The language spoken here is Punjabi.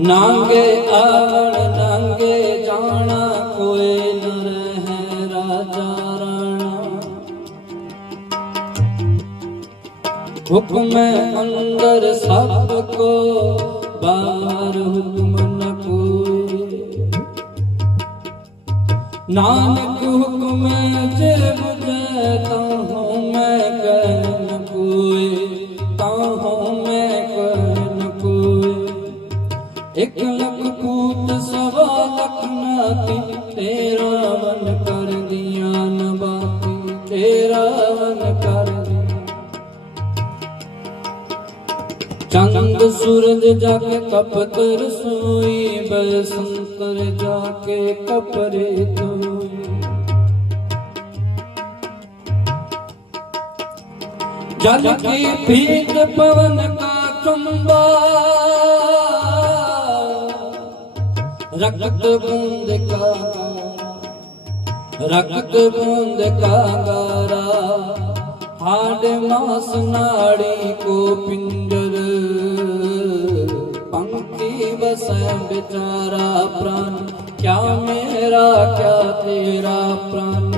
ਨਾਂਗੇ ਆਵਣ ਨਾਂਗੇ ਜਾਣਾ ਕੋਈ ਨ ਰਹਿ ਰਾਜਾ ਰਾਣਾ। ਹੁਕਮ ਅੰਦਰ ਸਭ ਕੋ ਬਾਹਰ ਹੁਕਮ ਨ ਕੋਈ ਨਾਨਕ ਹੁਕਮ ਜੇ ਬੁਝੈ ਤਾਂ ਮੈਂ ਕਹਿ ਨ ਕੋਏ, ਤਾਂ ਮੈਂ ਇਕ ਲਖ ਕੂਟ ਸਵਾ ਲਖ ਨਾਤੀ ਤੇਰਾ ਵਨ ਕਰ ਦੀਆਂ ਤੇਰਾ ਵਨ ਕਰ ਚੰਦ ਸੂਰਜ ਜਾ ਕੇ ਕਪਤ ਰਸੋਈ ਬਸੰਤਰ ਜਾ ਕੇ ਕਪਰੇ ਤੋਈ ਜਲ ਕੀ ਭੀਤ ਪਵਨ ਕਾ ਚੁੰਬਾ ਰਕਤ ਬੂੰਦ ਕਾ ਰਕਤ ਬੂੰਦ ਕਾ ਗਾਰਾ। ਹਾਡ ਮਾਸ ਨਾੜੀ ਕੋ ਪਿੰਜਰ ਪੰਖੀ ਬਸੈ ਵਿਚਾਰਾ ਪ੍ਰਾਨ। ਕਿਆ ਮੇਰਾ, ਕਿਆ ਤੇਰਾ ਪ੍ਰਾਨ?